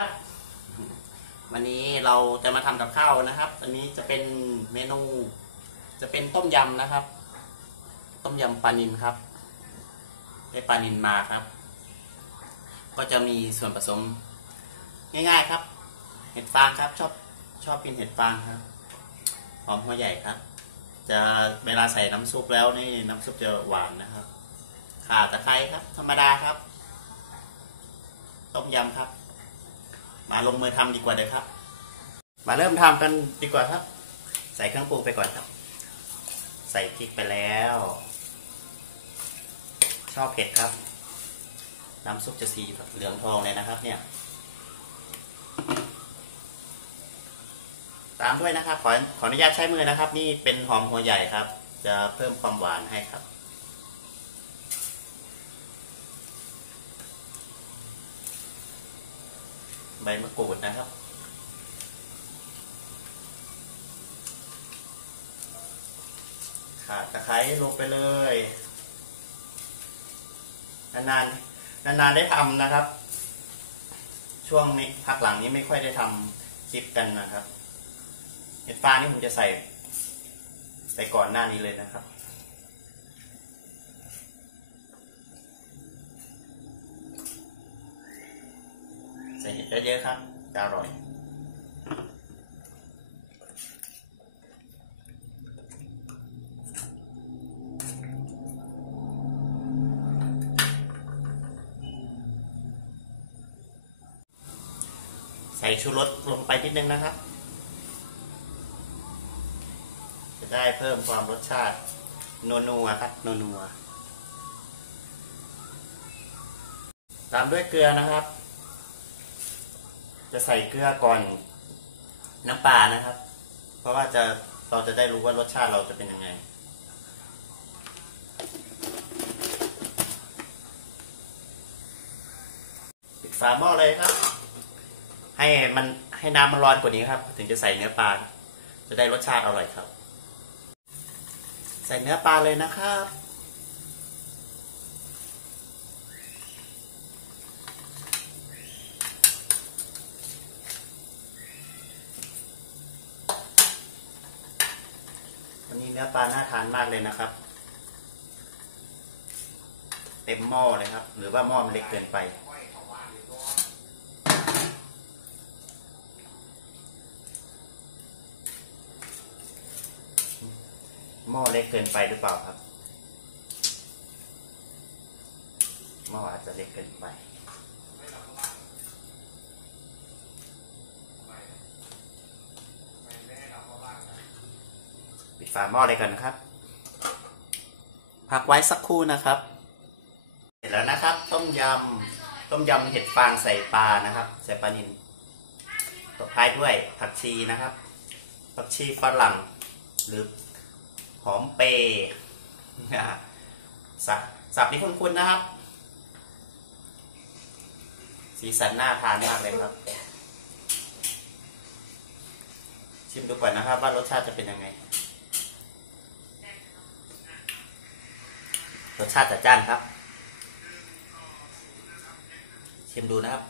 ครับวันนี้เราจะมาทำกับข้าวนะครับ อันนี้จะเป็นเมนู จะเป็นต้มยำนะครับ ต้มยำปลานินครับได้ปลานินมาครับ ก็จะมีส่วนผสม ง่ายๆครับ เห็ดฟางครับ ชอบชอบกินเห็ดฟางครับหอมหัวใหญ่ครับ จะเวลาใส่น้ำซุปแล้วนี่น้ำซุปจะหวานนะครับข่าตะไคร้ครับ ธรรมดาครับ ต้มยำครับ มาลงมือทำดีกว่าเลยครับ มาเริ่มทำกันดีกว่าครับ ใส่เครื่องปรุงไปก่อนครับ ใส่พริกไปแล้ว ชอบเผ็ดครับ น้ำซุปจะสีเหลืองทองเลยนะครับ เนี่ย ตามด้วยนะครับ ขอขออนุญาตใช้มือนะครับ นี่เป็นหอมหัวใหญ่ครับ จะเพิ่มความหวานให้ครับ ใบมะกรูดนะครับ ขาตะไคร้ลงไปเลย นานๆ นานๆ ได้ทำนะครับ ช่วงนี้พักหลังนี้ไม่ค่อยได้ทำคลิปกันนะครับเห็ดฟางนี่ผมจะใส่ไปก่อนหน้านี้เลยนะครับ เห็ดเยอะๆครับจะอร่อยใส่ชูรสลงไปนิดนึงนะครับ จะได้เพิ่มความรสชาตินัวๆครับนัวๆตามด้วยเกลือนะครับ จะใส่เกลือก่อนน้ำปลานะครับ เพราะว่าจะเราจะได้รู้ว่ารสชาติเราจะเป็นยังไง ปิดฝาหม้อเลยครับ ให้มันให้น้ำมันร้อนกว่านี้ครับ ถึงจะใส่เนื้อปลา จะได้รสชาติอร่อยครับ ใส่เนื้อปลาเลยนะครับ นนี้เนื้อปลาน่าทานมากเลยนะครับ เต็มหม้อเลยครับ หรือว่าหม้อมันเล็กเกินไปหม้อเล็กเกินไปหรือเปล่าครับหม้ออาจจะเล็กเกินไป ฝาหม้อเลยกันนะครับ พักไว้สักครู่นะครับ เสร็จแล้วนะครับ ต้มยำต้มยำเห็ดฟางใส่ปลานะครับ ใส่ปลานินตบท้ายด้วยผักชีนะครับ ผักชีฝรั่งหรือหอมเปย์สับสับนี่คุ้นๆนะครับ สีสันน่าทานมากเลยครับ ชิมดูก่อนนะครับว่ารสชาติจะเป็นยังไง รสชาติจัดจ้านครับ ชิมดูนะครับ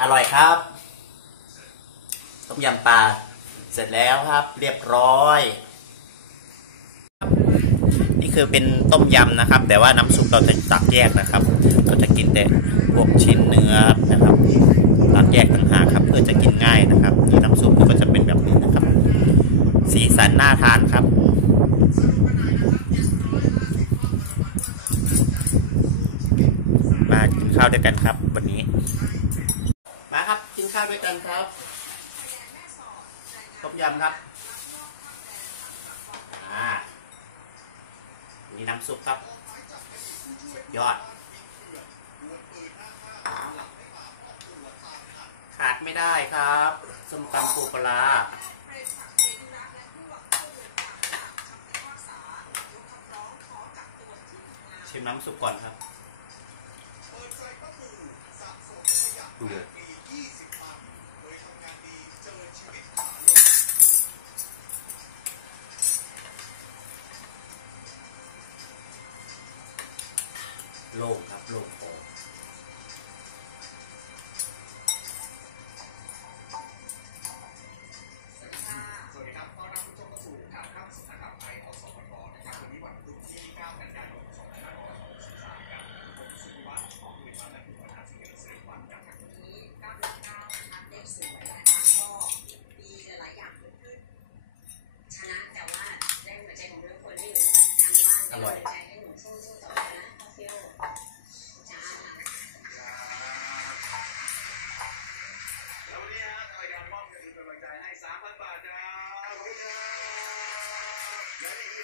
อร่อยครับ ต้มยำปลาเสร็จแล้วครับ เรียบร้อย นี่คือเป็นต้มยำนะครับ แต่ว่าน้ำซุปเราจะตักแยกนะครับ เราจะกินแต่พวกชิ้นเนื้อนะครับตักแยกต่างหากครับ เพื่อจะกินง่ายนะครับนี่น้ำซุปก็จะเป็นแบบนี้นะครับ สีสันน่าทานครับมากินข้าวด้วยกันครับ วันนี้ มาครับกินข้าวด้วยกันครับต้มยำครับอ่านี่น้ำซุปครับยอด ขาดไม่ได้ครับส้มตำปูปลาิมน้ำสุกก่อนครับดูเลยโล่งครับโล่ง